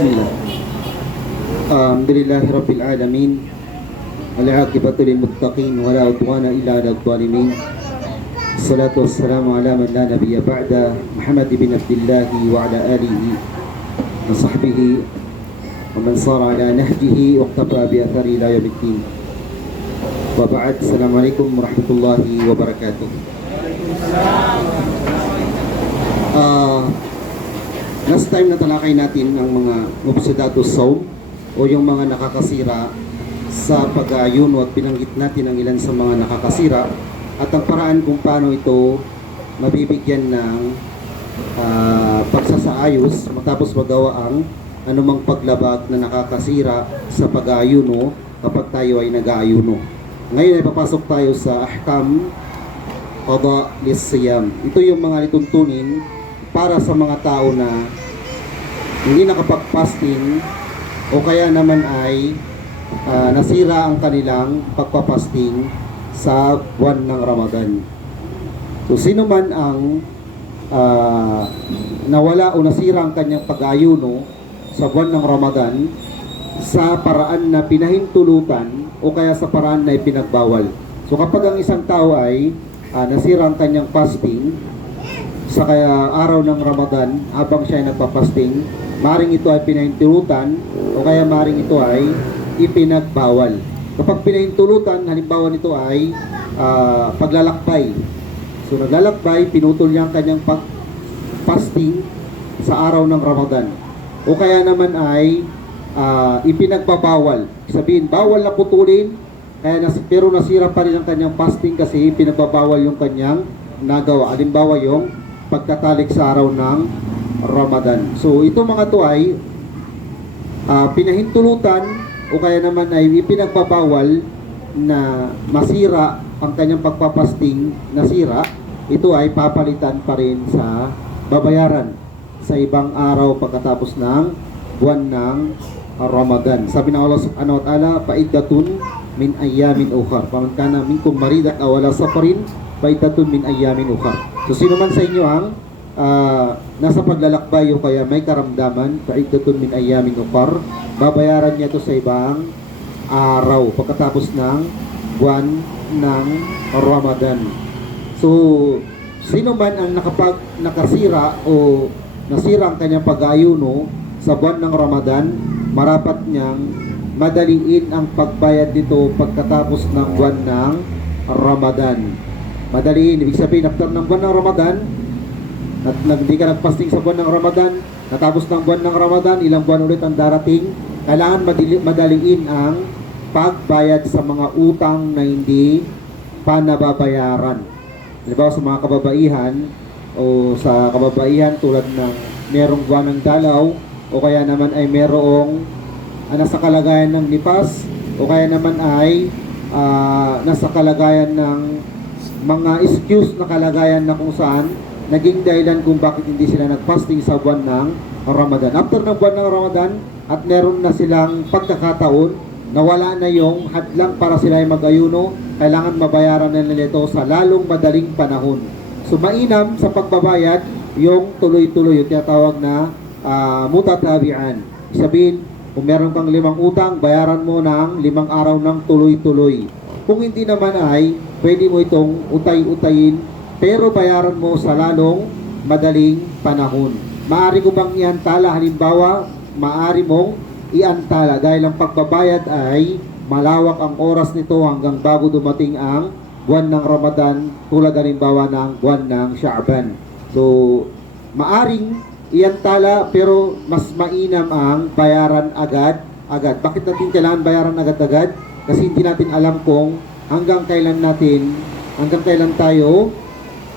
Bismillah. Alhamdulillahi Rabbil Alamin. Al-aqibatu lil muttaqin wa la udwana illa 'alal zalimin. Salatu wassalamu ala man la nabiyya ba'da, Muhammad bin Abdullah wa ala alihi wa sahbihi wa man sara ala nahjihi wa iqtafa bi athari ila yaumiddin. Wa ba'd. Assalamualaikum warahmatullahi wabarakatuh. Last time natalakay natin ang mga mufsidatus sawm o yung mga nakakasira sa pag-aayuno at binanggit natin ang ilan sa mga nakakasira at ang paraan kung paano ito mabibigyan ng pagsasaayos matapos magawa ang anumang paglabag na nakakasira sa pag-aayuno kapag tayo ay nag-aayuno. Ngayon ay papasok tayo sa ahkam qada lis-siyam. Ito yung mga lituntunin para sa mga tao na hindi nakapag-fasting o kaya naman ay nasira ang kanilang pagpapasting sa buwan ng Ramadan. So sino man ang nawala o nasira ang kanyang pag-ayuno sa buwan ng Ramadan sa paraan na pinahintulutan o kaya sa paraan na ipinagbawal. So kapag ang isang tao ay nasira ang kanyang fasting sa kaya araw ng Ramadan habang siya ay nagpapasting, maring ito ay pinahintulutan o kaya maring ito ay ipinagbawal. Kapag pinahintulutan, halimbawa nito ay paglalakbay. So naglalakbay, pinutol niya ang kanyang fasting sa araw ng Ramadan. O kaya naman ay ipinagbabawal. Sabihin, bawal na putulin, pero nasira pa rin ang kanyang fasting kasi pinagbabawal yung kanyang nagawa. Halimbawa yung pagtatalik sa araw ng Ramadan. So ito mga to ay pinahintulutan o kaya naman ay ipinagbabawal na masira ang kanyang pagpapasting, nasira, ito ay papalitan pa rin sa babayaran sa ibang araw pagkatapos ng buwan ng Ramadan. Sabi ng Allah subhanahu wa ta'ala, "Fa'iddatun min ayyamin ukhar. Faman kana minkum maridan aw ala safarin, fa'iddatun min ayyamin ukhar." So sino man sa inyo ang nasa paglalakbay o kaya may karamdaman, fa'iddatun min ayyamin ukhar, babayaran niya ito sa ibang araw pagkatapos ng buwan ng Ramadan. So sino man ang nakasira o nasira ang kanyang pag-ayuno sa buwan ng Ramadan, marapat niyang madaliin ang pagbayad dito pagkatapos ng buwan ng Ramadan. Madaliin, ibig sabihin after ng buwan ng Ramadan at hindi ka nagpasting sa buwan ng Ramadan, natapos ng buwan ng Ramadan, ilang buwan ulit ang darating, kailangan madaliin ang pagbayad sa mga utang na hindi pa nababayaran. Halimbawa sa mga kababaihan o sa kababaihan tulad ng merong buwan ng dalaw o kaya naman ay merong nasa kalagayan ng nipas o kaya naman ay nasa kalagayan ng mga excuse na kalagayan na kung saan naging dahilan kung bakit hindi sila nagfasting sa buwan ng Ramadan. After ng buwan ng Ramadan at meron na silang pagkakataon na wala na yung hadlang para sila ay mag-ayuno, kailangan mabayaran na nila ito sa lalong madaling panahon. So mainam sa pagbabayad yung tuloy-tuloy, yung tinatawag na mutatabi'an. Sabihin, kung meron kang 5 utang, bayaran mo ng 5 araw ng tuloy-tuloy. Kung hindi naman ay, pwede mo itong utay-utayin, pero bayaran mo sa lalong madaling panahon. Maari ko bang iantala? Halimbawa, maari mong iantala dahil ang pagbabayad ay malawak ang oras nito hanggang bago dumating ang buwan ng Ramadan, tulad halimbawa ng buwan ng Sha'ban. So, maaring iantala pero mas mainam ang bayaran agad-agad. Bakit natin kailangan bayaran agad-agad? Kasi hindi natin alam kung hanggang kailan tayo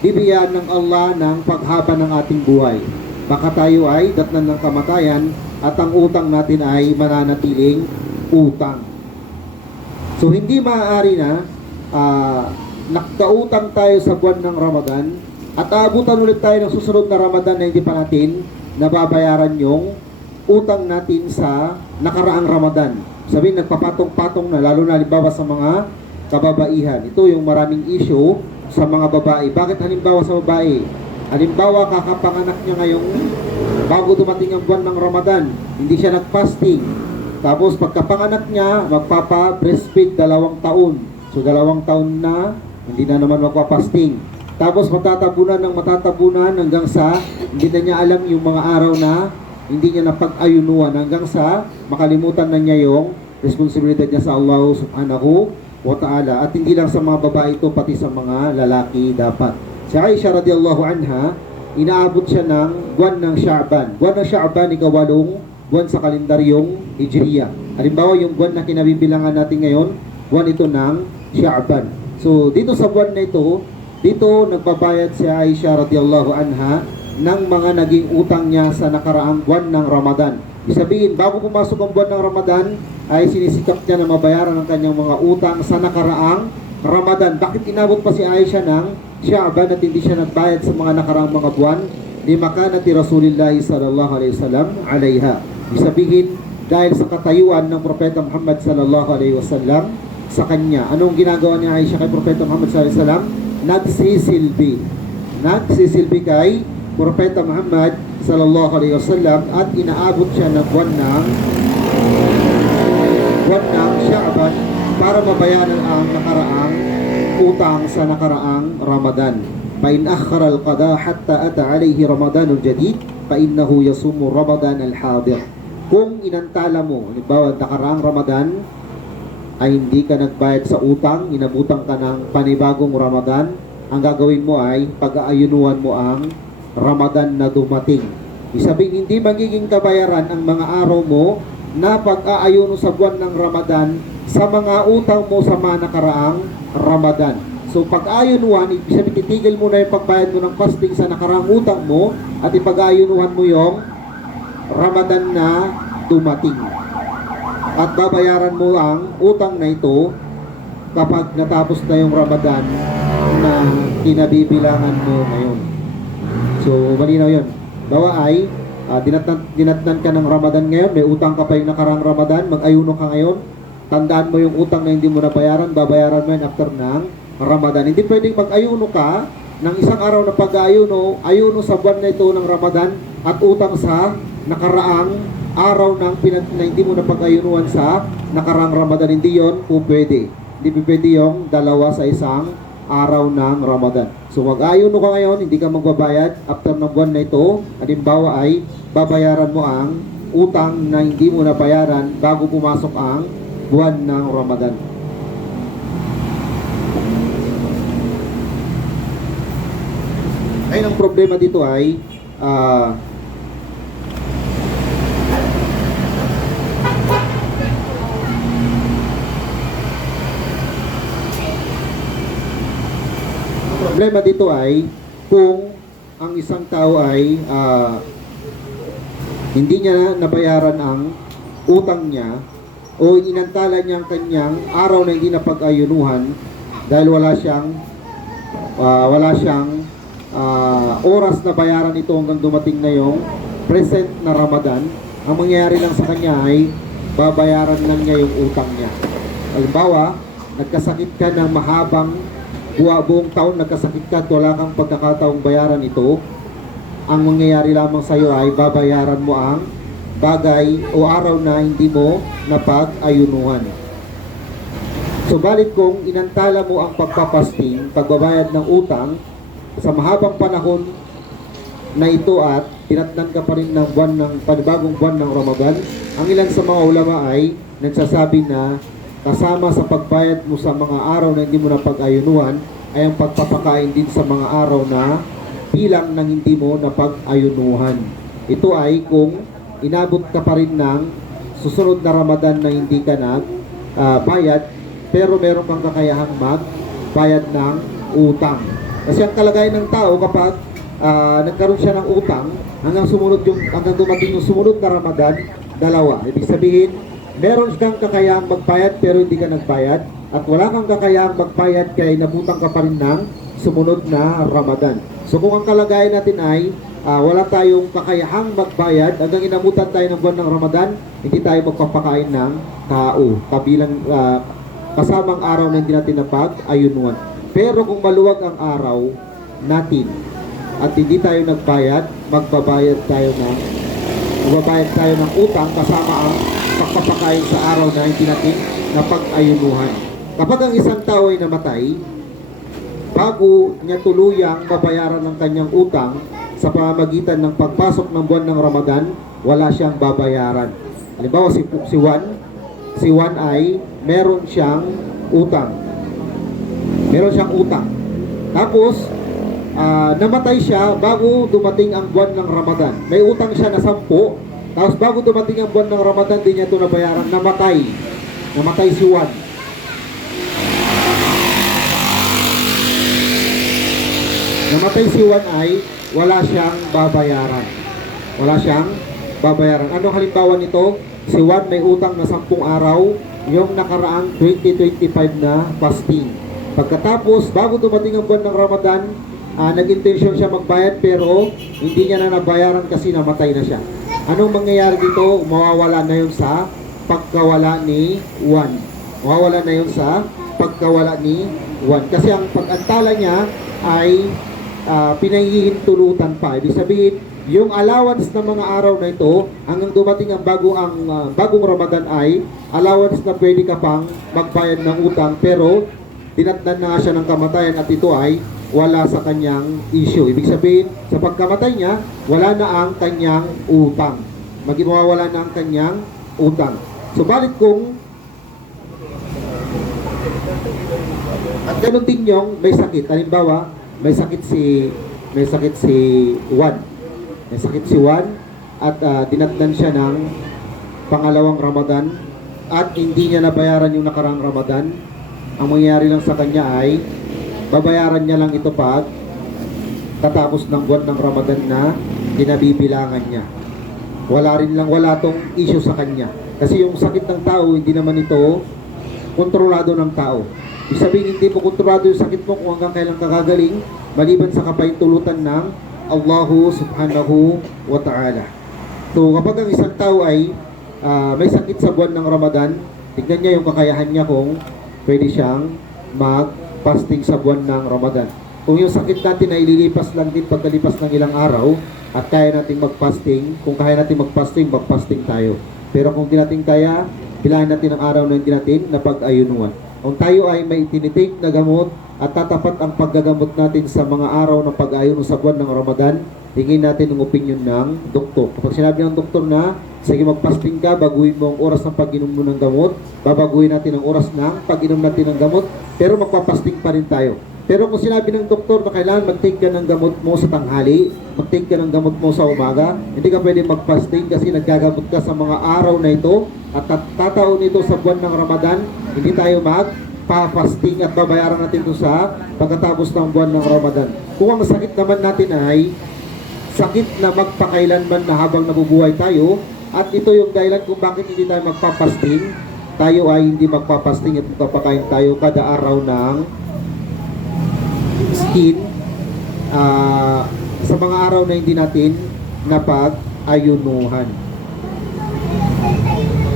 bibigyan ng Allah ng paghaba ng ating buhay. Baka tayo ay datnan ng kamatayan at ang utang natin ay mananatiling utang. So hindi maaari na nakautang tayo sa buwan ng Ramadan at aabutan ulit tayo ng susunod na Ramadan na hindi pa natin nababayaran yung utang natin sa nakaraang Ramadan. Sabihin, nagpapatong-patong na, lalo na halimbawa sa mga kababaihan. Ito yung maraming issue sa mga babae. Bakit halimbawa sa babae? Halimbawa, kakapanganak niya ngayong bago dumating ang buwan ng Ramadan, hindi siya nag-fasting. Tapos pagkapanganak niya, magpapa-breastfeed 2 taon. So 2 taon na, hindi na naman magpapasting. Tapos matatabunan ng matatabunan hanggang sa hindi na niya alam yung mga araw na hindi niya napag-ayunuan, hanggang sa makalimutan na niya yung responsibilidad niya sa Allah subhanahu wa ta'ala. At hindi lang sa mga babae ito, pati sa mga lalaki dapat. Si Aisha radiyallahu anha, inaabot siya ng buwan ng Sha'ban. Buwan ng Sha'ban, ikawalong buwan sa kalendaryong Hijriya. Halimbawa, yung buwan na kinabibilangan natin ngayon, buwan ito ng Sha'ban. So, dito sa buwan na ito, dito nagbabayad si Aisha radiyallahu anha ng mga naging utang niya sa nakaraang buwan ng Ramadan. Isabihin, bago pumasok ang buwan ng Ramadan, ay sinisikap niya na mabayaran ang kanyang mga utang sa nakaraang Ramadan. Bakit inabot pa si Aisha ng Sha'ban at hindi siya nagbayad sa mga nakaraang mga buwan? Di makanati Rasulillahi sallallahu alaihi wasallam alaiha. Isabihin, dahil sa katayuan ng Propeta Muhammad sallallahu alaihi wasallam sa kanya. Anong ginagawa ni Aisha kay Propeta Muhammad sallallahu alaihi wasallam? Nagsisilbi kay Propeta Muhammad sallallahu alaihi wasallam at inaabot siya ng buwan ng Sha'ban para mabayaran ang nakaraang utang sa nakaraang Ramadan. Fa in akhara al-qada hatta ata alayhi Ramadanul jadid fa innahu yasumu Ramadan al-hadir. Kung inantala mo, halimbawa nakaraang Ramadan ay hindi ka nagbayad sa utang, inabutan ka ng panibagong Ramadan, ang gagawin mo ay pag-aayunuan mo ang Ramadan na dumating. Isabihin, hindi magiging kabayaran ang mga araw mo na pag-aayuno sa buwan ng Ramadan sa mga utang mo sa mga nakaraang Ramadan. So pag-ayunuan, ibig sabihin titigil mo na yung pagbayad mo ng fasting sa nakaraang utang mo at ipag-ayunuan mo yung Ramadan na dumating. At babayaran mo ang utang na ito kapag natapos na yung Ramadan na kinabibilangan mo ngayon. So, malinaw yun. Bawa ay, dinatnan ka ng Ramadan ngayon, may utang ka pa yung nakarang Ramadan, mag-ayuno ka ngayon, tandaan mo yung utang na hindi mo nabayaran, babayaran mo yun after ng Ramadan. Hindi pwedeng mag-ayuno ka ng isang araw na pag-ayuno, ayuno sa buwan na ito ng Ramadan at utang sa nakaraang araw na hindi mo napag-ayunuan sa nakaraang Ramadan. Hindi yun po pwede. Hindi pwede yung dalawa sa isang araw ng Ramadan. So mag-ayuno ka ngayon, hindi ka magbabayad after ng buwan na ito. Halimbawa ay babayaran mo ang utang na hindi mo nabayaran bago pumasok ang buwan ng Ramadan. Ayun ang problema dito ay problema dito ay kung ang isang tao ay hindi niya nabayaran ang utang niya o inantala niya ang kanyang araw na hindi napag-ayunuhan dahil wala siyang oras na bayaran ito hanggang dumating na yung present na Ramadan. Ang mangyayari lang sa kanya ay babayaran lang niya yung utang niya. Halimbawa, nagkasakit ka ng mahabang buong taon, nagkasakit ka at wala kang pagkakataong bayaran ito, ang mangyayari lamang sa iyo ay babayaran mo ang bagay o araw na hindi mo napag-ayunuhan. Subalit kung inantala mo ang pagpapasting, pagbabayad ng utang sa mahabang panahon na ito at tinatnan ka pa rin ng panibagong buwan ng Ramadan, ang ilan sa mga ulama ay nagsasabi na kasama sa pagbayad mo sa mga araw na hindi mo napag-ayunuhan ay ang pagpapakain din sa mga araw na bilang ng hindi mo napag-ayunuhan. Ito ay kung inabot ka pa rin ng susunod na Ramadan na hindi ka bayad, pero meron kang kakayahang magbayad ng utang. Kasi ang kalagayan ng tao kapag nagkaroon siya ng utang, hanggang dumating yung sumunod na Ramadan, dalawa. Ibig sabihin, meron kang kakayahang magbayad pero hindi ka nagbayad, at wala kang kakayahang magbayad kaya nabutang ka pa rin ng sumunod na Ramadan. So kung ang kalagayan natin ay wala tayong kakayahang magbayad hanggang inabutan tayo ng buwan ng Ramadan, hindi tayo magpapakain ng tao kabilang kasamang araw na hindi natin napag-ayunuan. Pero kung maluwag ang araw natin at hindi tayo nagbayad, magbabayad tayo ng utang kasama ang pagpapakain sa araw na hindi natin napag-ayunuhan. Kapag ang isang tao ay namatay, bago niya tuluyang babayaran ng kanyang utang sa pamamagitan ng pagpasok ng buwan ng Ramadan, wala siyang babayaran. Halimbawa si Juan ay meron siyang utang. Tapos, namatay siya bago dumating ang buwan ng Ramadan. May utang siya na 10. Tapos bago dumating ang buwan ng Ramadan, di niya ito nabayaran. Namatay si Juan. Namatay si Juan ay wala siyang babayaran. Anong halimbawa nito? Si Juan may utang na 10 araw, yung nakaraang 2025 na fasting. Pagkatapos, bago dumating ang buwan ng Ramadan, nag-intensyon siya magbayad pero hindi niya na nabayaran kasi namatay na siya. Anong mangyayari dito? Mawawala na yun sa pagkawala ni Juan. Kasi ang pag-antala niya ay pinahihintulutan pa. Ibig sabihin, yung allowance ng mga araw na ito, hanggang dumating ang bagong Ramadan ay allowance na pwede ka pang magbayad ng utang, pero dinatnan na siya ng kamatayan at ito ay wala sa kanyang issue. Ibig sabihin, sa pagkamatay niya, wala na ang kanyang utang. Mawawala na ang kanyang utang. Subalit kung at ganun din yung may sakit. Halimbawa, may sakit si Juan. At dinatnan siya ng pangalawang Ramadan at hindi niya nabayaran yung nakarang Ramadan. Ang mangyayari lang sa kanya ay babayaran niya lang ito pag tatapos ng buwan ng Ramadan na kinabibilangan niya. Wala tong issue sa kanya. Kasi yung sakit ng tao, hindi naman ito kontrolado ng tao. Ibig sabihin, hindi mo kontrolado yung sakit mo kung hanggang kailan kakagaling, maliban sa kapahintulutan ng Allahu subhanahu wa ta'ala. So kapag ang isang tao ay may sakit sa buwan ng Ramadan, tignan niya yung kakayahan niya kung pwede siyang mag-fasting sa buwan ng Ramadan. Kung yung sakit natin ay ililipas lang din pagkalipas ng ilang araw at kaya nating mag-fasting, kung kaya natin mag-fasting tayo. Pero kung di natin kaya, bilahin natin ang araw na hindi natin napag-ayunuan. Kung tayo ay may tinitake na gamot at tatapat ang paggagamot natin sa mga araw ng pag-ayuno sa buwan ng Ramadan, tingin natin ang opinion ng doktor. Kapag sinabi ng doktor na, sige mag-fasting ka, baguhin mo ang oras ng pag-inom mo ng gamot, babaguhin natin ang oras ng pag-inom natin ng gamot, pero magpapasting pa rin tayo. Pero kung sinabi ng doktor na kailangan mag-take ka ng gamot mo sa tanghali, mag-take ka ng gamot mo sa umaga, hindi ka pwede mag-fasting kasi naggagamot ka sa mga araw na ito at tataon ito sa buwan ng Ramadan, hindi tayo mag-fasting at babayaran natin ito sa pagkatapos ng buwan ng Ramadan. Kung ang sakit naman natin ay sakit na magpakailanman na habang nabubuhay tayo, at ito yung dahilan kung bakit hindi tayo magpapasting, tayo ay hindi magpapasting at magpapakain tayo kada araw ng skin sa mga araw na hindi natin napag-ayunuhan.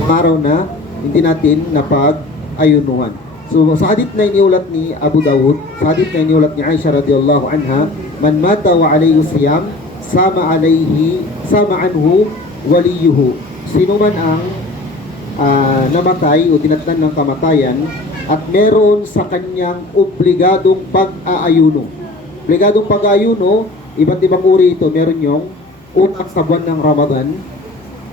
Mga araw na hindi natin napag-ayunuhan. So sa hadith na iniulat ni Abu Dawud, sa hadith na iniulat ni Aisha radhiyallahu anha, man mata wa alayhi siyam, sama anhu waliyuhu. Sino man ang namatay o dinatnan ng kamatayan at meron sa kanyang obligadong pag-aayuno. Obligadong pag-aayuno, iba't ibang uri ito. Meron yung utang sa buwan ng Ramadan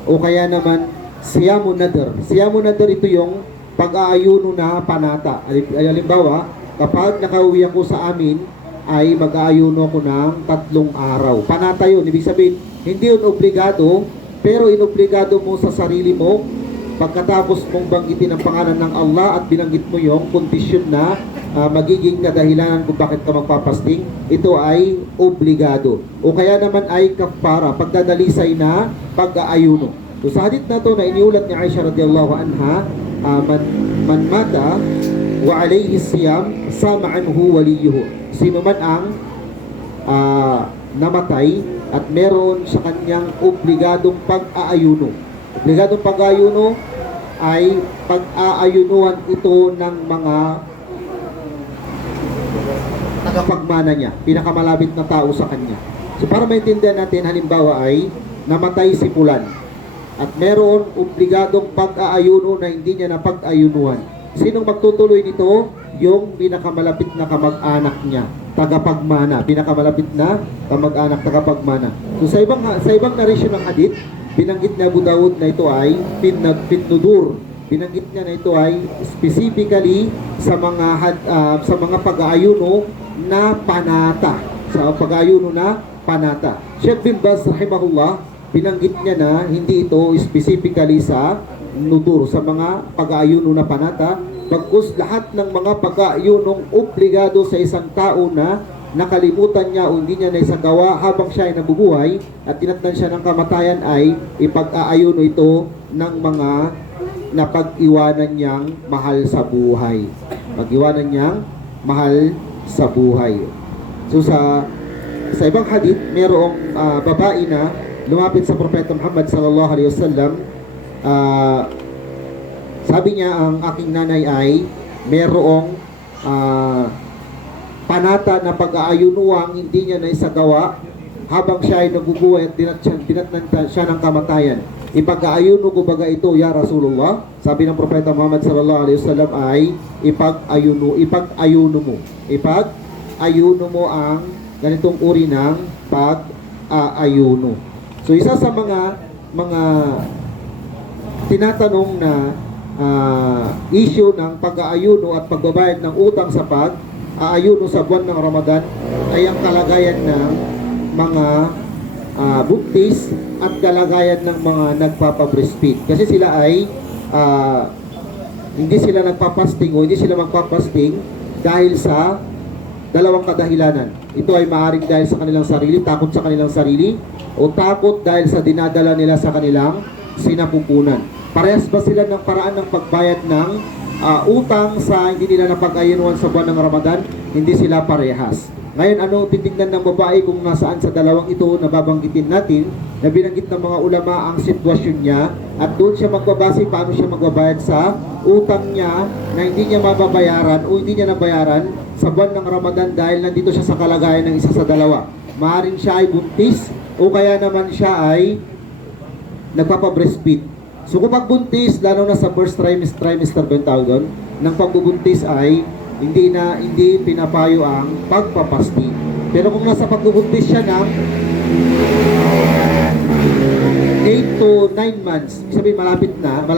o kaya naman siyamun nadar. Siyamun nadar, ito yung pag-aayuno na panata. Halimbawa, kapag nakauwi ako sa amin, ay mag-aayuno ako ng 3 araw. Panata yun. Ibig sabihin, hindi yun obligado, pero inobligado mo sa sarili mo pagkatapos mong banggitin ang pangalan ng Allah at binanggit mo yung kondisyon na magiging kadahilanan kung bakit ka magpapasting, ito ay obligado. O kaya naman ay kafara, pagdadalisay na pag-aayuno. So sa hadith na to na iniulat ni Aisha radhiyallahu anha, man mata wa alayhi siyam, sama anhu waliyuhu. Sino man ang namatay at meron sa kanyang obligadong pag-aayuno. Obligadong pag-aayuno ay pag-aayunuan ito ng mga tagapagmana niya, pinakamalapit na tao sa kanya. So para maintindihan natin, halimbawa ay namatay si Pulan at meron obligadong pag-aayuno na hindi niya napag-ayunuhan. Sinong magtutuloy nito? Yung pinakamalapit na kamag-anak niya, tagapagmana, pinakamalapit na kamag-anak, tagapagmana. So sa ibang narration ng hadith, binanggit niya Abu Dawud na ito ay pinnudur. Binanggit niya na ito ay specifically sa mga pag-aayuno na panata. Sa pag-aayuno na panata. Sheikh bin Baz rahimahullah, binanggit niya na hindi ito specifically sa nudur, sa mga pag-aayuno na panata, bagkus lahat ng mga pag-aayunong obligado sa isang tao na nakalimutan niya o hindi niya naisagawa habang siya ay nabubuhay at tinatnan siya ng kamatayan ay ipag-aayuno ito ng mga napag-iwanan niyang mahal sa buhay. Pag-iwanan niyang mahal sa buhay. So sa ibang hadith, mayroong babae na lumapit sa Propeta Muhammad sallallahu alaihi wasallam. Sabi niya, ang aking nanay ay mayroong panata na pag-aayunuang hindi niya naisagawa habang siya ay nabubuhay at tinatnan siya ng kamatayan. Ipag-aayuno ko baga ito, ya Rasulullah? Sabi ng Propeta Muhammad sallallahu alaihi wasallam ay ipag-ayuno mo. Ipag-ayuno mo ang ganitong uri ng pag-aayuno. So isa sa mga tinatanong na issue ng pag-aayuno at pagbabayad ng utang sa pag-aayuno sa buwan ng Ramadan ay ang kalagayan ng mga buntis at kalagayan ng mga nagpapa-breastfeed. Kasi sila ay hindi sila nagpapasting o hindi sila magpapasting dahil sa dalawang kadahilanan. Ito ay maaaring dahil sa kanilang sarili, takot sa kanilang sarili, o takot dahil sa dinadala nila sa kanilang sinapupunan. Parehas ba sila ng paraan ng pagbayad ng utang sa hindi nila napag-ayunuan sa buwan ng Ramadan? Hindi sila parehas. Ngayon, ano titignan ng babae kung nasaan sa dalawang ito na babanggitin natin, na binanggit ng mga ulama ang sitwasyon niya, at doon siya magbabase paano siya magbabayad sa utang niya na hindi niya mababayaran o hindi niya nabayaran sa buwan ng Ramadan dahil nandito siya sa kalagayan ng isa sa dalawa. Maaaring siya ay buntis o kaya naman siya ay nagpapa-breastfeed. So kung pagbuntis, lalo na sa first trimester ba yung tawag doon, ng pagbubuntis ay hindi pinapayo ang pagpapasti. Pero kung nasa pagbubuntis siya ng 8 to 9 months, sabihin malapit na ang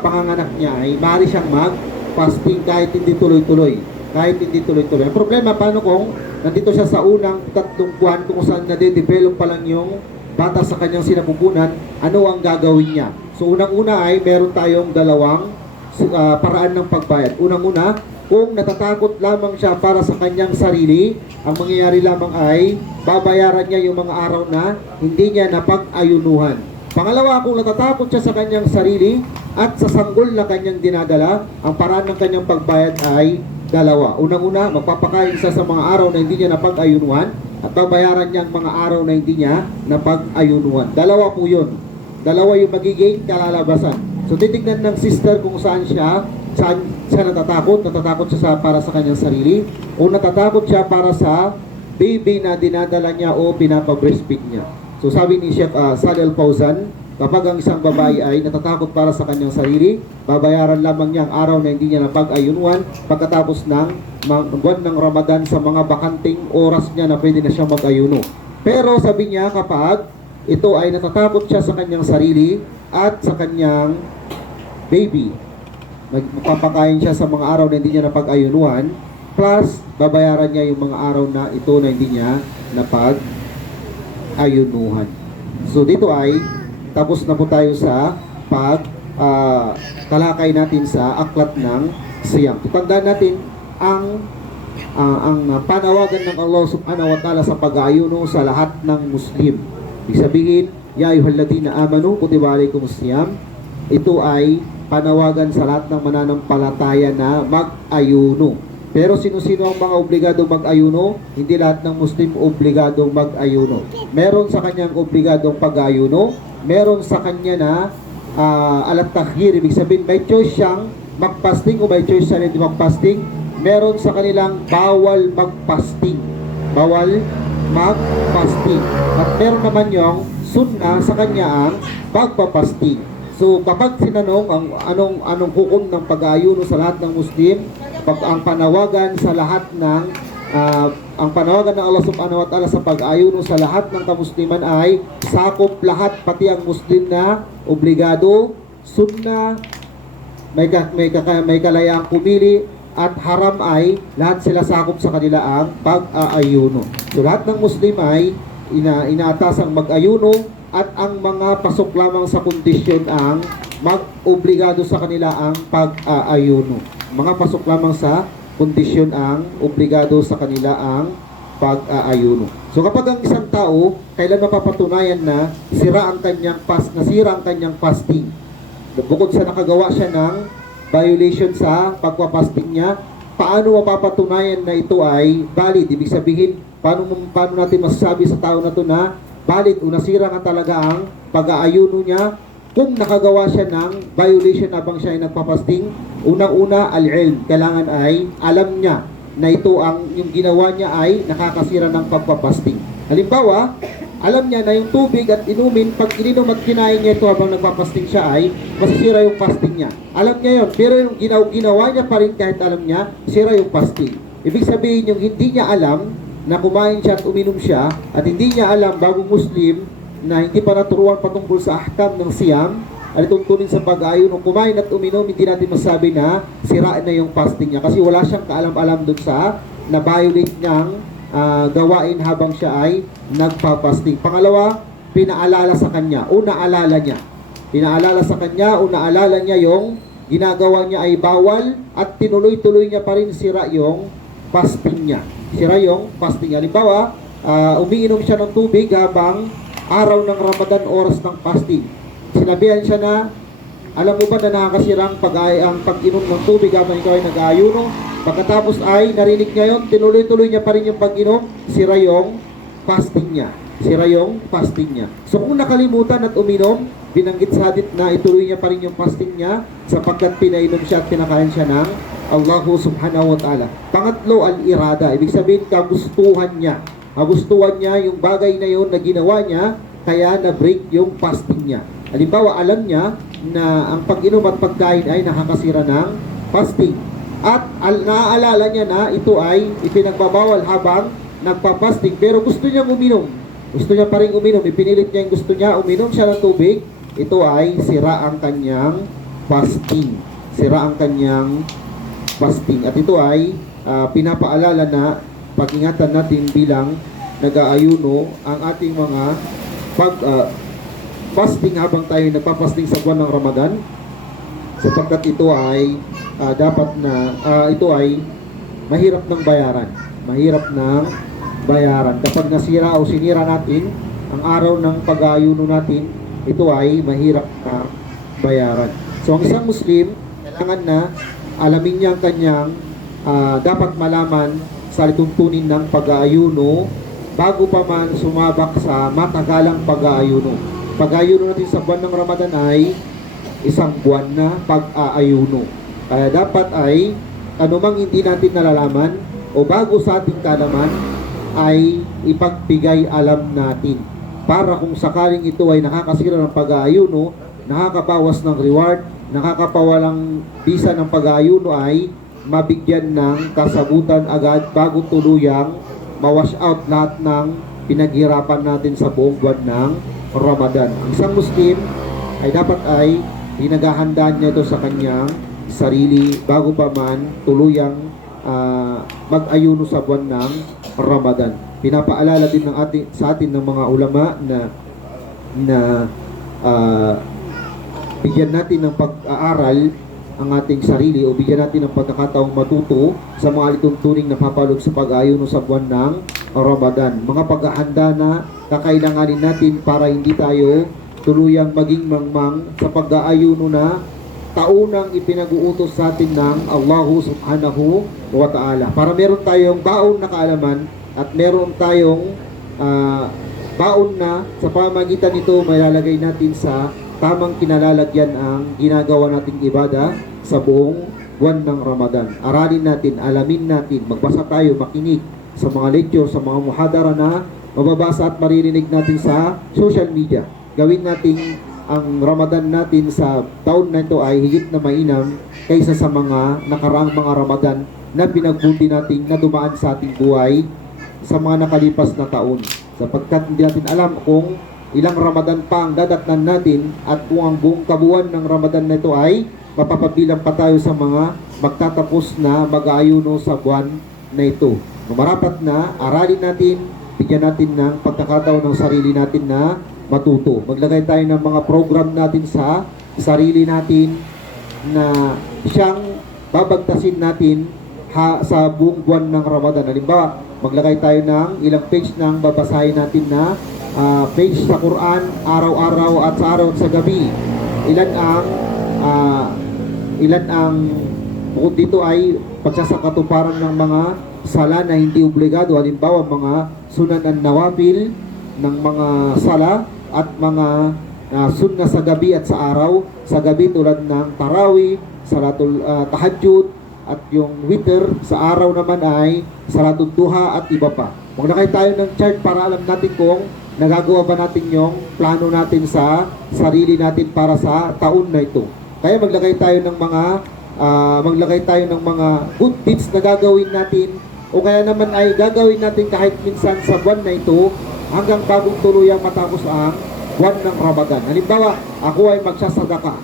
panganganak niya, ay maaari siyang mag-fasting kahit hindi tuloy-tuloy. Ang problema, paano kung nandito siya sa unang 3 buwan kung saan nade-develop pa lang yung bata sa kanyang sinapupunan, ano ang gagawin niya? So unang-una ay meron tayong dalawang paraan ng pagbayad. Unang-una, kung natatakot lamang siya para sa kanyang sarili, ang mangyayari lamang ay babayaran niya yung mga araw na hindi niya napag-ayunuhan. Pangalawa, kung natatakot siya sa kanyang sarili at sa sanggol na kanyang dinadala, ang paraan ng kanyang pagbayad ay dalawa. Unang-una, magpapakain siya sa mga araw na hindi niya napag-ayunuhan at babayaran niya ang mga araw na hindi niya napag-ayunuhan. Dalawa po yun. Dalawa yung magiging kalalabasan. So titignan ng sister kung saan siya natatakot. Natatakot siya para sa kanyang sarili o natatakot siya para sa baby na dinadala niya o pinapabreastfeed niya. So sabi ni Sheikh Salih Al-Fawzan, kapag ang isang babae ay natatakot para sa kanyang sarili, babayaran lamang niya ang araw na hindi niya napag-ayunuan pagkatapos ng buwan ng Ramadan sa mga bakanting oras niya na pwede na siya mag-ayuno. Pero sabi niya, kapag ito ay natatakot siya sa kanyang sarili at sa kanyang baby, magpapakain siya sa mga araw na hindi niya napag-ayunuan, plus babayaran niya yung mga araw na ito na hindi niya napag-ayunuhan. So dito ay tapos na po tayo sa talakay natin sa aklat ng siyam. Tandaan natin ang panawagan ng Allah subhanahu wa ta'ala sa pag-aayuno sa lahat ng Muslim. Ibig sabihin, ya ayyuhalladhina amanu kutiba alaykumus siyam. Ito ay panawagan sa lahat ng mananampalataya na mag-ayuno. Pero sino-sino ang mga obligadong mag-ayuno? Hindi lahat ng Muslim obligadong mag-ayuno. Meron sa kanyang obligadong pag-ayuno, meron sa kanya na alat takhir, ibig sabihin may choice siyang magpasting o may choice siya hindi magpasting. Meron sa kanilang bawal magpasting. Bawal mag-fasting. At meron naman yung sunnah sa kanya ang pagpapasting. So kapag sinanong ang anong hukom ng pag-aayuno sa lahat ng Muslim, ang panawagan sa lahat ng ang panawagan ng Allah Subhanahu wa Ta'ala sa pag-aayuno sa lahat ng kamusliman ay sakop lahat, pati ang Muslim na obligado, sunnah, may kalayaang pumili, at haram ay lahat sila sakop sa kanila ang pag-aayuno. So lahat ng Muslim ay inaatasang mag-ayuno, at ang mga pasok lamang sa kondisyon ang mag-obligado sa kanila ang pag-aayuno. Mga pasok lamang sa kondisyon ang obligado sa kanila ang pag-aayuno. So kapag ang isang tao kailan mapapatunayan na nasira ang kanyang fasting, bukod sa nakagawa siya ng violation sa pagpapasting niya, paano mapapatunayan na ito ay valid? Ibig sabihin, paano natin masasabi sa tao na ito na valid o nasira nga talaga ang pag-aayuno niya kung nakagawa siya ng violation habang siya ay nagpapasting? Unang-una, al-ilm. Kailangan ay alam niya na ito yung ginawa niya ay nakakasira ng pagpapasting. Halimbawa, alam niya na yung tubig at inumin, pag ininom at kinain niya ito habang nagpapasting siya ay masisira yung fasting niya. Alam niya yun, pero yung ginawa niya pa rin kahit alam niya, sira yung fasting. Ibig sabihin yung hindi niya alam na kumain siya at uminom siya, at hindi niya alam bagong Muslim na hindi pa naturuan patungkol sa ahkam ng siyam, at tuntunin sa pag-ayuno, kumain at uminom, hindi natin masabi na sira na yung fasting niya kasi wala siyang kaalam-alam dun sa na-violate niyang gawain habang siya ay nagpapasting. Pangalawa, pinaalala sa kanya o naalala niya. Pinaalala sa kanya o naalala niya yung ginagawa niya ay bawal at tinuloy-tuloy niya pa rin, sira yung fasting niya. Sira yung fasting niya. Halimbawa, umiinom siya ng tubig habang araw ng Ramadan, oras ng fasting. Sinabihan siya na, alam mo ba na nakakasirang ang pag-inom ng tubig habang ikaw ay nag-aayuno? Pagkatapos ay narinig niya yun, tinuloy-tuloy niya pa rin yung pag-inom, sira yung fasting niya. Sira yung fasting niya. So kung nakalimutan at uminom, binanggit sa hadith na ituloy niya pa rin yung fasting niya sapagkat pinainom siya at pinakain siya ng Allah Subhanahu wa Ta'ala. Pangatlo, al-irada. Ibig sabihin, kagustuhan niya. Kagustuhan niya yung bagay na yun na ginawa niya, kaya na-break yung fasting niya. Halimbawa, alam niya na ang pag-inom at pagkain ay nakakasira ng fasting. At naaalala niya na ito ay ipinagbabawal habang nagpapasting, pero gusto niya uminom. Gusto niya pa rin uminom. Ipinilit niya yung gusto niya, uminom siya ng tubig. Ito ay sira ang kanyang fasting. Sira ang kanyang fasting. At ito ay pinapaalala na pag-ingatan natin bilang nag-aayuno ang ating mga fasting habang tayo nagpapasting sa buwan ng Ramadan, sapagkat ito ay dapat na ito ay mahirap ng bayaran. Mahirap ng bayaran. Kapag nasira o sinira natin ang araw ng pag-aayuno natin, ito ay mahirap na bayaran. So ang isang Muslim, kailangan na alamin niya ang kanyang dapat malaman sa lituntunin ng pag-aayuno bago pa man sumabak sa matagalang pag-aayuno. Pag-aayuno natin sa buwan ng Ramadan ay isang buwan na pag-aayuno. Kaya dapat ay anumang hindi natin nalalaman o bago sa ating kalaman ay ipagbigay alam natin. Para kung sakaling ito ay nakakasira ng pag-aayuno, nakakabawas ng reward, nakakapawalang bisa ng pag-aayuno ay mabigyan ng kasagutan agad bago tuluyang mawash out lahat ng pinaghirapan natin sa buong buwan ng Ramadan. Ang isang Muslim ay dapat ay pinaghahandaan niya ito sa kanyang sarili bago pa man tuluyang mag-ayuno sa buwan ng Ramadan. Pinapaalala din sa atin ng mga ulama na bigyan natin ng pag-aaral ang ating sarili o bigyan natin ng pagkakataong matuto sa mga lituntuning na papalog sa pag-ayuno sa buwan ng Ramadan. Mga paghahanda na kakailanganin natin para hindi tayo tuluyang maging mangmang sa pag-aayuno na taunang ipinag-uutos sa atin ng Allah Subhanahu wa Ta'ala. Para meron tayong baon na kaalaman at meron tayong baon na sa pamagitan nito malalagay natin sa tamang kinalalagyan ang ginagawa nating ibada sa buong buwan ng Ramadan. Aralin natin, alamin natin, magbasa tayo, makinig sa mga lecture, sa mga muhadara na mababasa at maririnig natin sa social media. Gawin natin ang Ramadan natin sa taon na ito ay higit na mainam kaysa sa mga nakaraang mga Ramadan na pinagbuti natin na dumaan sa ating buhay sa mga nakalipas na taon. Sapagkat hindi natin alam kung ilang Ramadan pa ang dadatnan natin at kung ang buong kabuuan ng Ramadan na ito ay mapapabilang pa tayo sa mga magtatapos na mag-aayuno sa buwan na ito. Marapat na aralin natin, bigyan natin ng pagkakataon ng sarili natin na matuto. Maglagay tayo ng mga program natin sa sarili natin na siyang babagtasin natin sa buong buwan ng Ramadan. Halimbawa, maglagay tayo ng ilang page ng babasahin natin na page sa Quran, araw-araw at sa araw at sa gabi. Ilan ang bukod dito ay pagsasakatuparan ng mga sala na hindi obligado. Halimbawa, mga sunan an nawafil ng mga sala at mga sunna sa gabi at sa araw. Sa gabi tulad ng tarawih, salatul tahajjud, at yung witr. Sa araw naman ay salatul duha at iba pa. Maglagay tayo ng chart para alam natin kung nagagawa ba natin yung plano natin sa sarili natin para sa taon na ito. Kaya maglagay tayo ng mga good deeds na gagawin natin, o kaya naman ay gagawin natin kahit minsan sa buwan na ito hanggang bagong tuluyang matapos ang buwan ng Ramadan. Halimbawa, ako ay magsasadaka.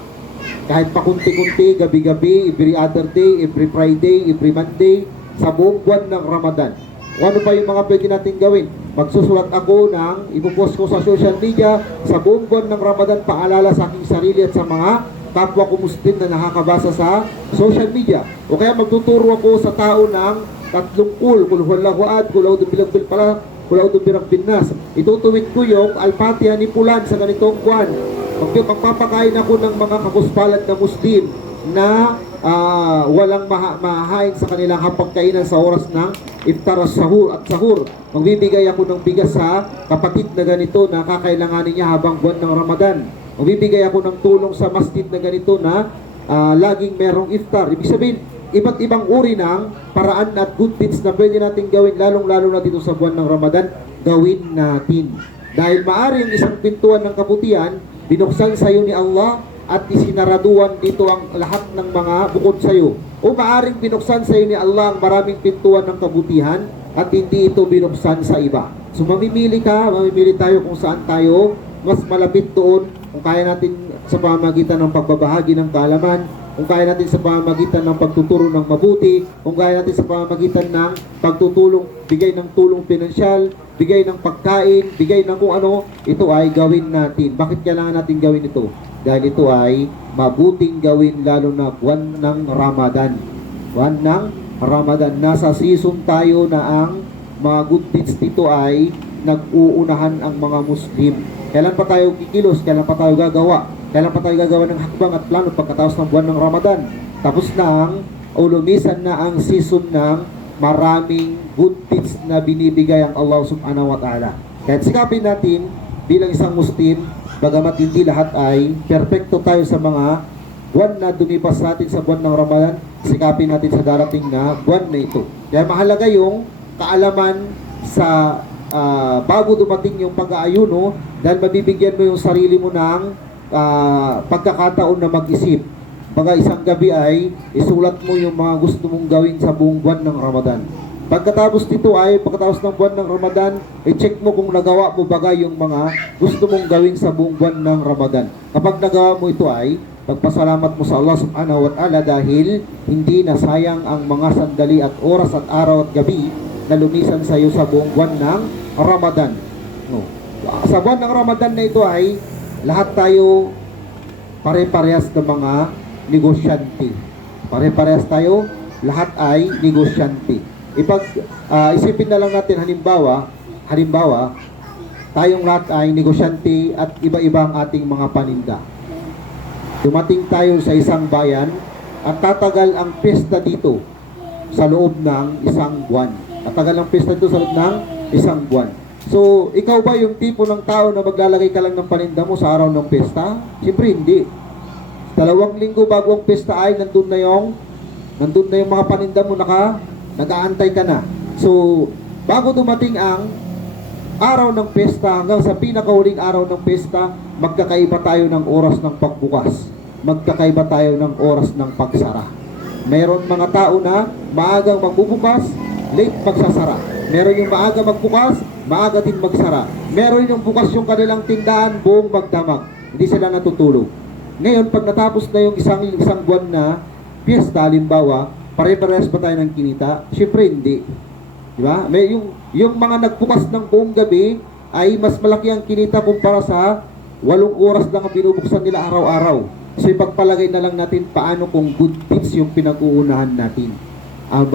Kahit pakunti-kunti, gabi-gabi, every other day, every Friday, every Monday, sa buong buwan ng Ramadan. O ano pa yung mga pwede natin gawin? Magsusulat ako ng ipopost ko sa social media sa buong buwan ng Ramadan, paalala sa aking sarili at sa mga kapwa ko Muslim na nakakabasa sa social media. O kaya magtuturo ako sa tao ng tatlong kul huwallahu ahad, kul a'udhu birabbil falaq, kul a'udhu birabbin nas. Itutuwid ko yung Al-Fatiha ni Pulan sa ganitong buwan. Magpapakain ako ng mga kapuspalad na Muslim na walang mahahain sa kanilang hapagkainan sa oras ng iftar at sahur. Magbibigay ako ng bigas sa kapatid na ganito na kakailanganin niya habang buwan ng Ramadan. Magbibigay ako ng tulong sa masjid na ganito na laging merong iftar. Ibig sabihin, iba't ibang uri ng paraan at good deeds na pwede natin gawin, lalong-lalo na dito sa buwan ng Ramadan, gawin natin. Dahil maaring isang pintuan ng kabutihan, binuksan sa iyo ni Allah at isinaraduan dito ang lahat ng mga bukod sa iyo. O maaring binuksan sa iyo ni Allah ang maraming pintuan ng kabutihan at hindi ito binuksan sa iba. So mamimili tayo kung saan tayo mas malapit doon, kung kaya natin sa pamamagitan ng pagbabahagi ng kaalaman, kung kaya natin sa pamamagitan ng pagtuturo ng mabuti, kung kaya natin sa pamamagitan ng pagtutulong, bigay ng tulong pinansyal, bigay ng pagkain, bigay ng kung ano, ito ay gawin natin. Bakit kailangan natin gawin ito? Dahil ito ay mabuting gawin lalo na buwan ng Ramadan. Buwan ng Ramadan. Nasa season tayo na ang mga good deeds dito ay nag-uunahan ang mga Muslim. Kailan pa tayo kikilos? Kailan pa tayo gagawa? Kailan pa tayo gagawa ng hakbang at plano pagkatapos ng buwan ng Ramadan? Tapos na ang ulumisan na ang season ng maraming good deeds na binibigay ang Allah subhanahu wa ta'ala. Kaya sikapin natin bilang isang Muslim, bagamat hindi lahat ay perfecto tayo sa mga buwan na dumipas natin sa buwan ng Ramadan, sikapin natin sa darating na buwan na ito. Kaya mahalaga yung kaalaman sa bago dumating yung pag-aayuno, dahil mabibigyan mo yung sarili mo ng pagkakataon na mag-isip. Baga isang gabi ay isulat mo yung mga gusto mong gawin sa buong buwan ng Ramadan. Pagkatapos ng buwan ng Ramadan, i-check mo kung nagawa mo baga yung mga gusto mong gawin sa buong buwan ng Ramadan. Kapag nagawa mo ito ay pagpasalamat mo sa Allah subhanahu wa ta'ala dahil hindi nasayang ang mga sandali at oras at araw at gabi na lumisan sa iyo sa buong buwan ng Ramadan. No. Sa buwan ng Ramadan na ito ay lahat tayo pare-parehas ng mga negosyante. Pare-parehas tayo, lahat ay negosyante. Isipin na lang natin halimbawa, tayong lahat ay negosyante at iba-iba ang ating mga paninda. Dumating tayo sa isang bayan at tatagal ang pesta dito sa loob ng isang buwan. Tatagal ang pesta dito sa loob ng isang buwan. So, ikaw ba yung tipo ng tao na maglalagay ka lang ng paninda mo sa araw ng pesta? Siyempre hindi. 2 linggo bago ang pesta ay nandun na yung mga paninda mo, nag-aantay ka na. So, bago dumating ang araw ng pesta hanggang sa pinakahuling araw ng pesta, magkakaiba tayo ng oras ng pagbukas. Magkakaiba tayo ng oras ng pagsara. Mayroon mga tao na maagang magbubukas, late magsasara. Meron yung maaga magbukas, maaga din magsara. Meron yung bukas yung kanilang tindahan, buong magdamag. Hindi sila natutulog. Ngayon, pag natapos na yung isang buwan na piyesta, halimbawa, pare-parehas ba tayo ng kinita? Siyempre hindi. Diba? Yung mga nagbukas ng buong gabi ay mas malaki ang kinita kumpara sa 8 oras lang ang binubuksan nila araw-araw. So ipagpalagay na lang natin paano kung good tips yung pinag-uunahan natin. Ang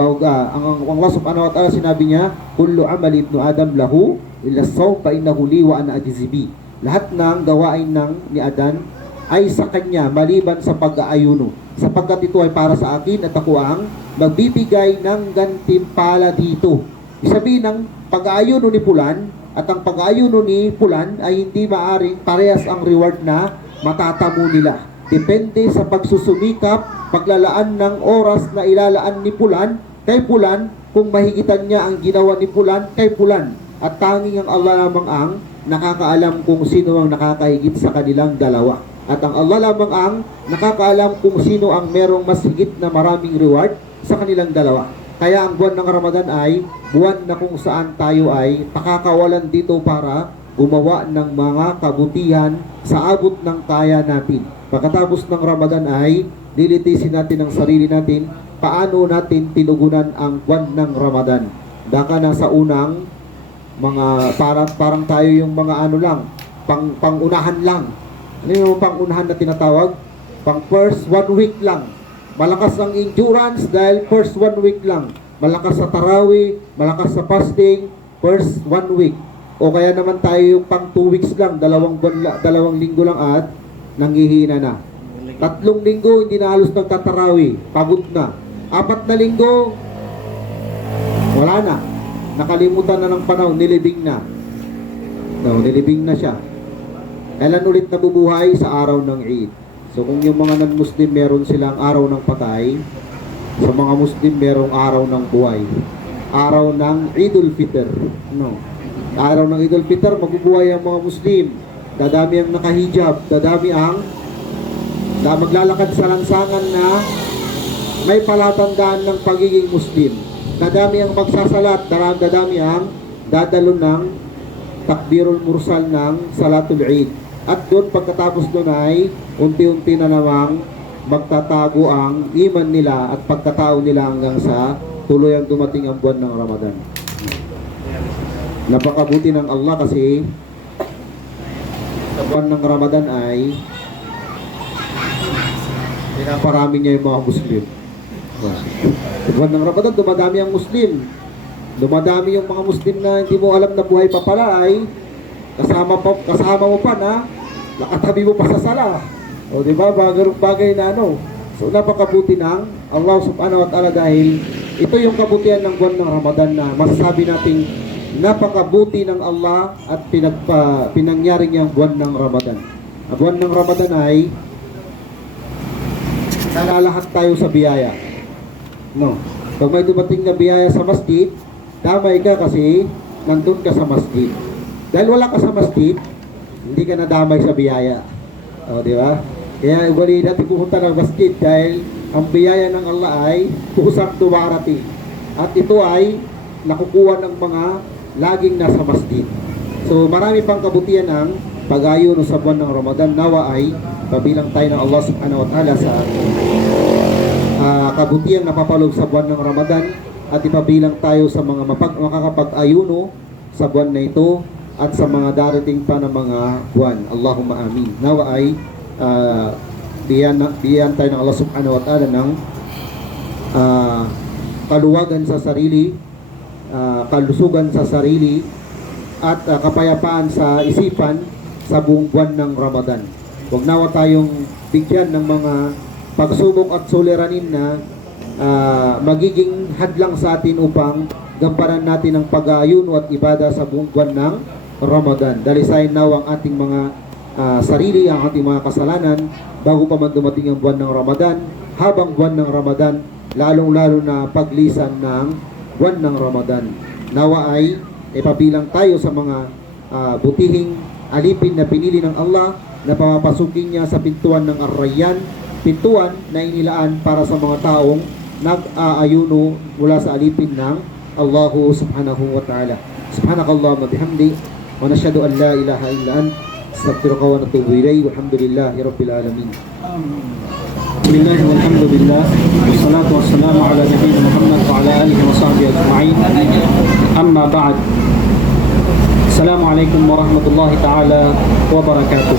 Allah subhanahu wa ta'ala sinabi niya, kullu amali ibnu Adam lahu illa as-sawm fa innahu li wa ana ajzi bi. Lahat ng gawain ni Adan ay sa kanya maliban sa pag-aayuno. Sapagkat ito ay para sa akin at ako ang magbibigay ng gantimpala dito. Isabihin ng pag-aayuno ni Pulan at ang pag-aayuno ni Pulan ay hindi maaring parehas ang reward na matatamo nila. Depende sa pagsusumikap, paglalaan ng oras na ilalaan ni Pulan kay Pulan, kung mahigitan niya ang ginawa ni Pulan kay Pulan. At tanging ang Allah lamang ang nakakaalam kung sino ang nakakahigit sa kanilang dalawa. At ang Allah lamang ang nakakaalam kung sino ang merong mas higit na maraming reward sa kanilang dalawa. Kaya ang buwan ng Ramadan ay buwan na kung saan tayo ay pakakawalan dito para gumawa ng mga kabutihan sa abot ng kaya natin. Pagkatapos ng Ramadan ay lilitisin natin ang sarili natin paano natin tinugunan ang buwan ng Ramadan. Baka na sa unang mga parang tayo yung mga ano lang, pangunahan lang. Ano yung pangunahan na tinatawag? Pang first 1 week lang. Malakas ang endurance dahil first 1 week lang. Malakas sa tarawih, malakas sa fasting, first 1 week. O kaya naman tayo yung pang 2 weeks lang, 2 linggo lang at nanghihina na. 3 linggo, hindi na halos nagtatarawi. Pagod na. 4 na linggo, wala na. Nakalimutan na ng panahon, nilibing na. No, nilibing na siya. Kailan ulit nabubuhay? Sa araw ng Eid. So kung yung mga non-Muslim meron silang araw ng patay, sa mga Muslim merong araw ng buhay. Araw ng Eidul Fitr. No. Araw ng Eidul Fitr, mabubuhay ang mga Muslim. Dadami ang nakahijab, dadami ang maglalakad sa lansangan na may palatandaan ng pagiging Muslim. Dadami ang magsasalat, dadami ang dadalo ng takbirul mursal ng Salatul Eid. At doon pagkatapos doon ay unti-unti na namang magtatago ang iman nila at pagkatao nila hanggang sa tuluyang dumating ang buwan ng Ramadan. Napakabuti ng Allah kasi sa buwan ng Ramadan ay pinaparami niya yung mga Muslim. Sa buwan ng Ramadan, dumadami ang Muslim. Dumadami yung mga Muslim na hindi mo alam na buhay pa pala ay kasama mo pa na nakatabi mo pa sa sala. O diba, bagay na ano. So napakabuti ng Allah subhanahu wa ta'ala dahil ito yung kabutihan ng buwan ng Ramadan na masasabi nating napakabuti ng Allah at pinangyari niyang buwan ng Ramadan. Ang buwan ng Ramadan ay nalalahat tayo sa biyaya. No. Pag may dumating na biyaya sa masjid, damay ka kasi nandun ka sa masjid. Dahil wala ka sa masjid, hindi ka nadamay sa biyaya. O, di ba? Kaya wali natin pupunta ng masjid dahil ang biyaya ng Allah ay kusang dumarating. At ito ay nakukuha ng mga laging nasa masjid. So marami pang kabutihan ang pag-ayuno sa buwan ng Ramadan. Nawa ay pabilang tayo ng Allah subhanahu wa ta'ala sa kabutihan na papalog sa buwan ng Ramadan at ipabilang tayo sa mga makakapag-ayuno sa buwan na ito at sa mga darating pa na mga buwan. Allahumma amin. Nawa ay biyan tayo ng Allah subhanahu wa ta'ala ng kaluwagan sa sarili, kalusugan sa sarili at kapayapaan sa isipan sa buong buwan ng Ramadan. Huwag nawa tayong bigyan ng mga pagsubok at suliranin na magiging hadlang sa atin upang gamparan natin ang pag-aayuno at ibada sa buong buwan ng Ramadan. Dalisayin nawa ang ating mga sarili, ang ating mga kasalanan bago pa man dumating ang buwan ng Ramadan, habang buwan ng Ramadan, lalong-lalo na paglisan ng buwan ng Ramadan. Nawa ay pabilang tayo sa mga butihing alipin na pinili ng Allah na papapasukin niya sa pintuan ng Ar-Rayyan, pintuan na inilaan para sa mga taong nag-aayuno mula sa alipin ng Allah subhanahu wa ta'ala. Subhanakallahumma bihamdi wa nashhadu an la ilaha illa ant astaghfiruka wa natubu ilayk walhamdulillahi rabbil alamin. Bismillah walhamdulillah wassalatu wassalamu ala nabiyyina Muhammad wa ala alihi wa sahbihi ajma'in. Amma ba'd. Assalamualaikum warahmatullahi ta'ala wabarakatuh.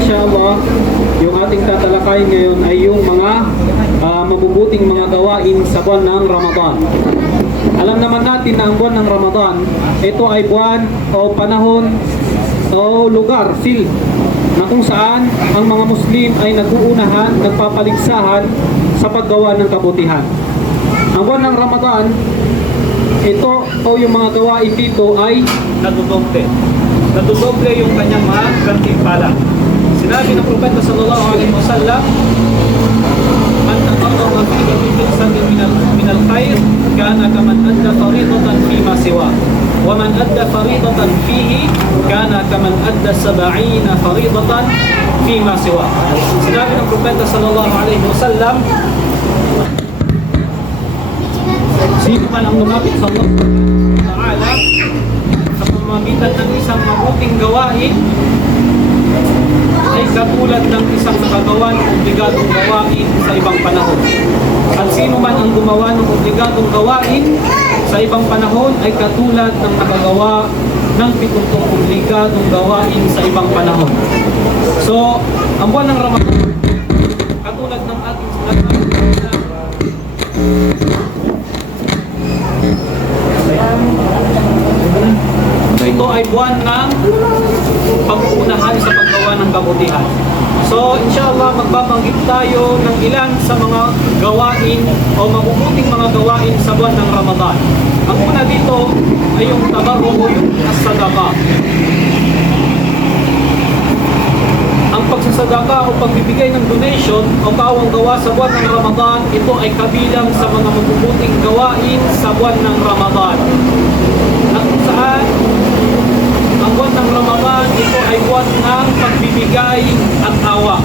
Inshallah, yung ating tatalakayin ngayon ay yung mga mabubuting mga gawain sa buwan ng Ramadan. Alam naman natin na ang buwan ng Ramadan, ito ay buwan o panahon o lugar, field, na kung saan ang mga Muslim ay nag-uunahan, nagpapaligsahan sa paggawa ng kabutihan. Ang buwan ng Ramadan, ito o yung mga gawain dito ay nadudoble. Nadudoble yung kanyang mga gantimpala. Sinabi ng Propeta sallallahu alaihi wasallam, "Man taqarraba fi al-insan min al-khair, kana kaman adda fariidatan fi ma siwa. Wa man adda fariidatan fihi, kana kaman adda 70 fariidatan fi ma siwa." Sinabi ng Propeta sallallahu alaihi wasallam, sino man ang lumapit sa Allah Ta'ala sa pamamagitan ng isang mabuting gawain ay katulad ng isang nakagawa ng obligadong gawain sa ibang panahon. At sino man ang gumawa ng obligadong gawain sa ibang panahon ay katulad ng nakagawa ng 70 obligadong gawain sa ibang panahon. So, ang buwan ng Ramadan, katulad ng ating sinasabi, ito ay buwan ng pag-uunahan sa paggawa ng kabutihan. So, inshallah, magbabanggit tayo ng ilan sa mga gawain o mabubuting mga gawain sa buwan ng Ramadan. Ang una dito ay yung tabarruk o yung as-sadaqa. Ang pagsasadaka o pagbibigay ng donation o kawang gawa sa buwan ng Ramadan, ito ay kabilang sa mga mabubuting gawain sa buwan ng Ramadan. Na kung saan ang buwan ng Ramadan, ito ay buwan ng pagbibigay at awa.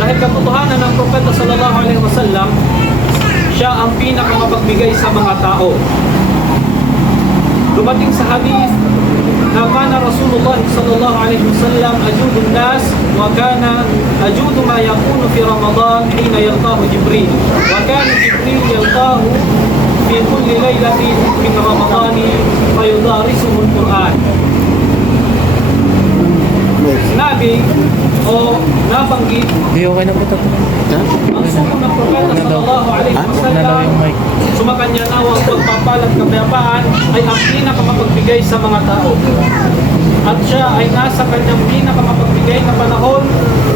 Dahil katotohanan ng Propeta sallallahu alaihi wasallam, siya ang pinakamapagbigay sa mga tao. Dumating sa hadith na kana Rasulullah sallallahu alaihi wasallam ajudun nas wa kana ajudu ma yakunu fi Ramadan hina yalqahu Jibril wa kana Jibril yalqahu fi kulli laylatin min Ramadan fayudarisuhu al-Quran. Sinabi o nabanggit okay na po ito. ang suno ng Propeta sallallahu alaihi wasallam sumakanya na ang pagpapalat kapayapaan ay ang pinakamapagbigay sa mga tao. At siya ay nasa kanyang pinakamapagbigay na panahon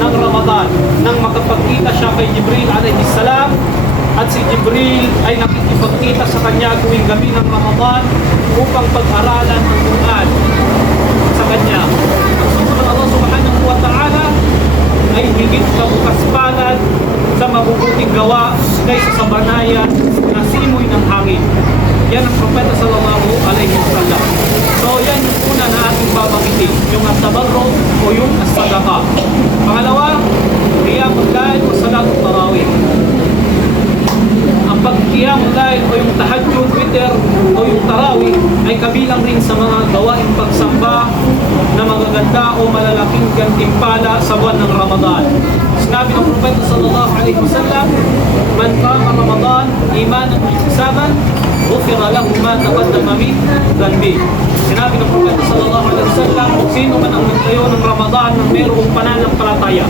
ng Ramadan nang makapagkita siya kay Jibril alaihi salam, at si Jibril ay nakikipagkita sa kanya tuwing gabi ng Ramadan upang pag-aralan ang Quran sa kanya. Ang suno ng Allah subhanahu wa ta'ala ay higit kabukas palad sa mabubuting gawa kaysa sa banayan na simoy ng hangin. Yan ang Propeta sallallahu alaihi wasallam. So yan yung una na ating babanggitin, yung at-tabarruk o yung as-sadaqa. Pangalawa, qiyamul layl o salatul tarawih. Ang pag-qiyamul layl o yung tahajjud, witr o yung tarawih ay kabilang rin sa mga gawaing pagsamba na magaganda o malalaking gantimpala sa buwan ng Ramadan. Sinabi ng Propeta sallallahu alaihi wasallam, "Man qama Ramadan imanan wa ihtisaban, ghufira lahu ma taqaddama min dhanbi." Sinabi ng Propeta sallallahu alaihi wasallam, sino man ang nagtayo ng Ramadan ng mayroong pananampalataya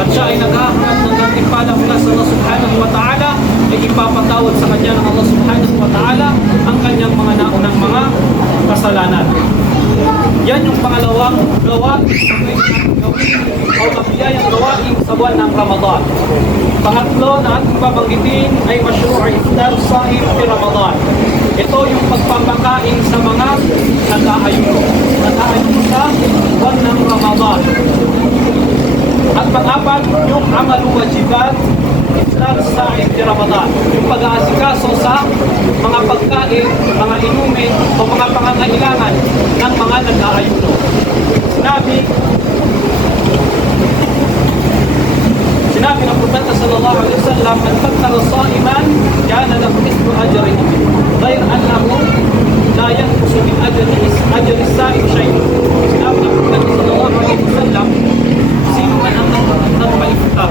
at siya ay naghahangad ng gantimpala mula sa Allah subhanahu wa ta'ala, ay ipapatawad sa kanya ng Allah subhanahu wa ta'ala ang kanyang mga naunang mga kasalanan. Yan yung pangalawang gawain o mabiyayang gawain sa buwan ng Ramadan. Pangatlo na ating babanggitin ay masyru' iftar sa'im fi Ramadan. Ito yung pagpapakain sa mga nag-aayuno sa buwan ng Ramadan. At pang-apat, yung amalu wajibat iftar sa'im nag-aayuno. Sinabi ng Propeta sallallahu alaihi wasallam, "Man fattara sa'iman kana lahu mithlu ajrihi, ghayr annahu la yanqusu min ajri as-sa'im shay'un." Sinabi ng Propeta sallallahu alaihi wasallam, sino man ang nagpaiftar,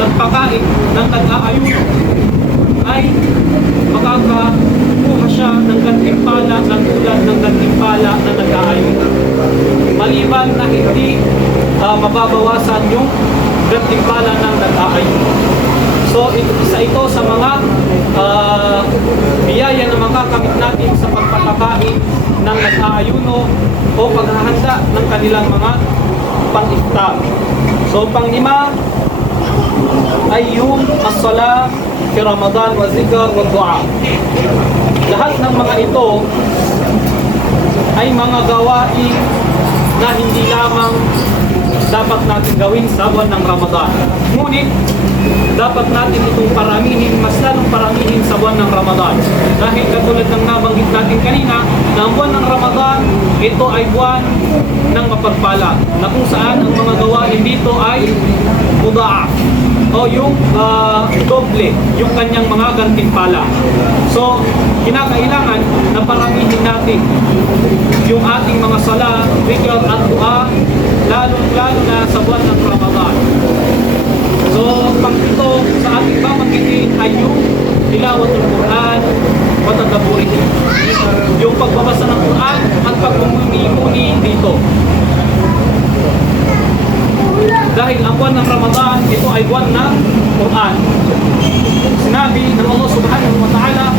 nagpakain ng nag-aayuno, ay makakakuha siya ng gantimpala ng tulad ng gantimpala na nag-aayuno. Maliban na hindi mababawasan yung gantimpala ng nag-aayuno. So, isa ito sa mga biyaya na makakamit natin sa pagpapakain ng nag-aayuno o paghahanda ng kanilang mga pang-iftar. So, pang-lima ay yung as-salah fi Ramadan wa zikr wa dua. Lahat ng mga ito ay mga gawain na hindi lamang dapat natin gawin sa buwan ng Ramadan. Ngunit, dapat natin itong paramihin, mas lalong paramihin sa buwan ng Ramadan. Dahil katulad ng nabanggit natin kanina, na ang buwan ng Ramadan, ito ay buwan ng mapagpala, na kung saan ang mga gawain dito ay muda'af, o yung doble, yung kanyang mga gantimpala. So, kinakailangan na paramihin natin yung ating mga sala, zikr at dua, lalo na sa buwan ng Ramadan. So, pang-ito sa ating babanggitin ay yung tilawatul Quran wa tadabburihi. Yung pagbabasa ng Quran at pagmumuni-muni dito. Dahil ang buwan ng Ramadan, ito ay buwan ng Quran. Sinabi ng Allah subhanahu wa ta'ala,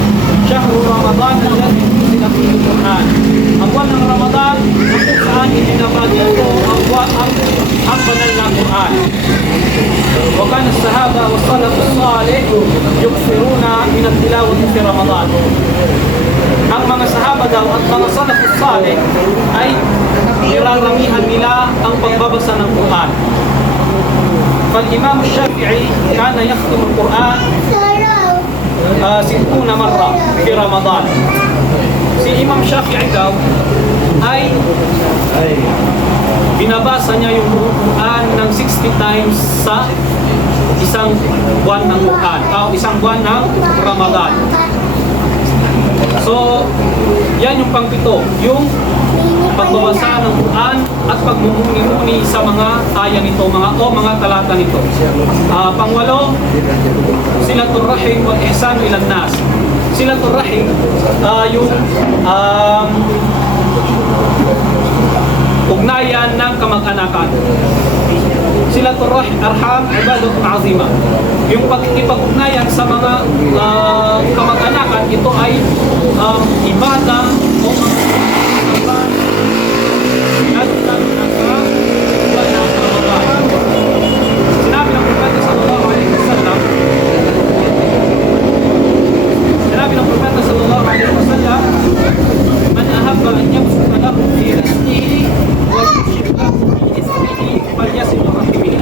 "Shahru Ramadan alladhi unzila fihi al-Quran." Ang buwan ng Ramadan, na kung saan itinabagi ito ang buwan ang banal na Quran. Wa kana as-sahaba wa salaf as-salih yukthiruna min at-tilawati fi Ramadan. Ang mga sahaba daw at mga salaf as-salih ay niraramihan nila ang pagbabasa ng Quran. فالإمام الشافعي كان يختم القرآن 60 مرة في رمضان. Si Imam Shafi'i daw ay binabasa niya yung Quran ng 60 times sa isang buwan ng Quran o isang buwan ng Ramadan. So, yan yung pang-pito, yung pagbabasa ng Quran at pagmumuni-muni sa mga aya nito, mga talata nito. Pangwalo, silatul rahim wal ihsan ila nas. Silatul rahim, yung ugnayan ng kamag-anakan. Silatul arham ibadatun azima. Yung pagkikipag-ugnayan sa mga kamag-anakan, ito ay ibada o sinabi ng Propeta sallallahu alaihi wasallam, "Man ahabba an yabsuta lahu fi rizqihi wa yushrik lahu fi ismihi falyasil rahimihi."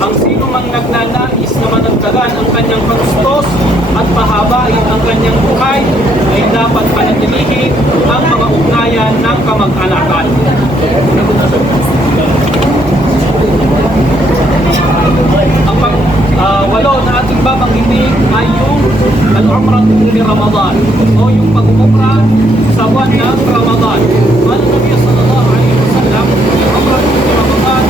Ang sino mang nagnanais na managdagan ang kanyang pagustos at pahabain ang kanyang buhay ay dapat panatilihin ang mga ugnayan ng kamag-anakan. Ang walo na ating babanggitin ay yung al-umrah ni Ramadan o yung pag-umrah sa buwan ng Ramadan. Ano Nabi sallallahu alaihi wasallam, umrah ni Ramadan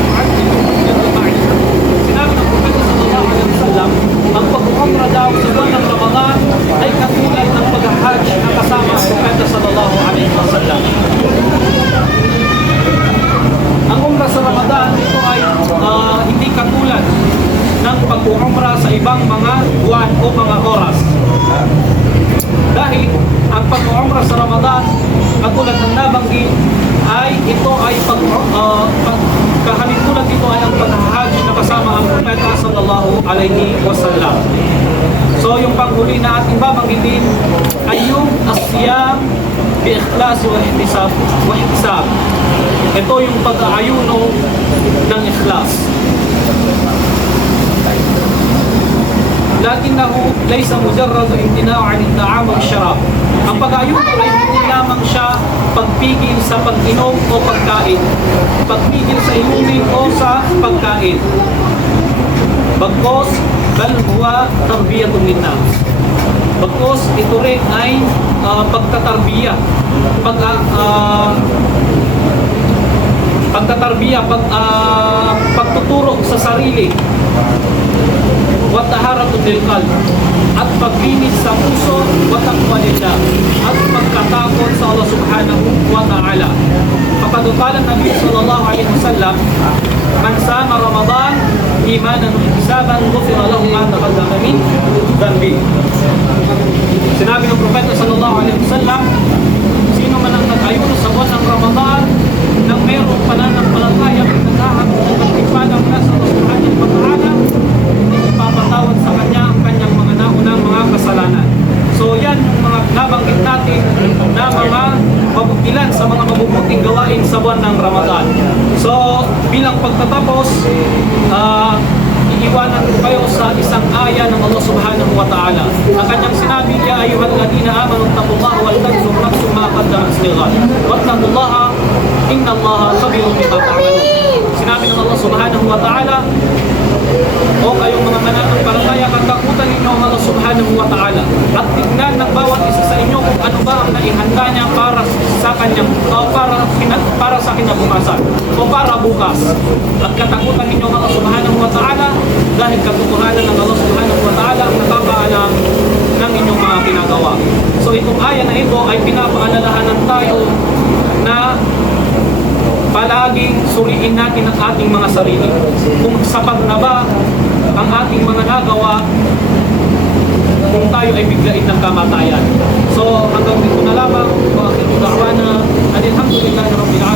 sinabi ng Propeta sallallahu alaihi wasallam, ang pag-umrah daw sa buwan ng Ramadan ay katulad ng pag-hajj na kasama ang Propeta sallallahu alaihi wasallam. Ang umrah sa Ramadan, ito ay hindi katulad ng pag-umrah sa ibang mga buwan o mga oras. Dahil ang pag-umrah sa Ramadan, katulad ng nabanggit, ay ito ay kahalintulad dito ay ang pag-hajj na kasama ang Propeta sallallahu alaihi wasallam. So yung panghuli na ating babanggitin ay yung as-siyam bi ikhlas wa ihtisab. Ito yung pag-aayuno ng ikhlas. لكنه ليس مجرد امتناع عن الطعام والشراب. Ang pag-ayuno ay hindi lamang siya pagpigil sa pag-inom o pagkain, pagpigil sa inumin o sa pagkain. Bagkos, bal huwa tarbiyatun linnas. Bagkos, ito rin ay pagtatarbiya. Pagtatarbiya, pagtuturo sa sarili. Wa taharatun lil qalb, at paglinis sa puso, wa taqwa lillah, at pagkatakot sa Allah subhanahu wa ta'ala. Kapag qala Nabi sallallahu alaihi wasallam, man sama Ramadan imanan wa ihtisaban ghufira lahu ma taqaddama min dhanbi. Sinabi ng Propeta sallallahu alaihi wasallam, sino man ang nag-ayuno sa buwan ng Ramadan nang mayroong pananampalataya at naghahanap ng pagtipada mula sa Allah subhanahu wa ta'ala, ipapatawad sa kanya ang kanyang mga naunang mga kasalanan. So yan yung mga nabanggit natin na mga ilan sa mga mabubuting gawain sa buwan ng Ramadan. So bilang pagtatapos, iiwanan ko kayo sa isang aya ng Allah subhanahu wa ta'ala na kanyang sinabi, ya ayyuhalladhina amanu taqullaha wal tanzur nafsum ma qaddamat lighad wattaqullaha innallaha khabirun bima ta'malun. Sinabi ng Allah subhanahu wa ta'ala, o kayong mga mananampalataya, katakutan ninyo ang Allah subhanahu wa ta'ala at tignan ng bawat isa sa inyo kung ano ba ang naihanda niya para sa kanyang para sa kinabukasan o para bukas. At katakutan ninyo ang Allah subhanahu wa ta'ala dahil katotohanan ng Allah subhanahu wa ta'ala ang nakapaalam ng inyong mga ginagawa. So itong aya na ito ay pinapaalalahanan tayo na palaging suriin natin ang ating mga sarili. Kung sapat na ba ang ating mga nagawa kung tayo ay biglain ng kamatayan. So hanggang dito na lamang. Wa akhiru da'wana alhamdulillahi rabbil alamin.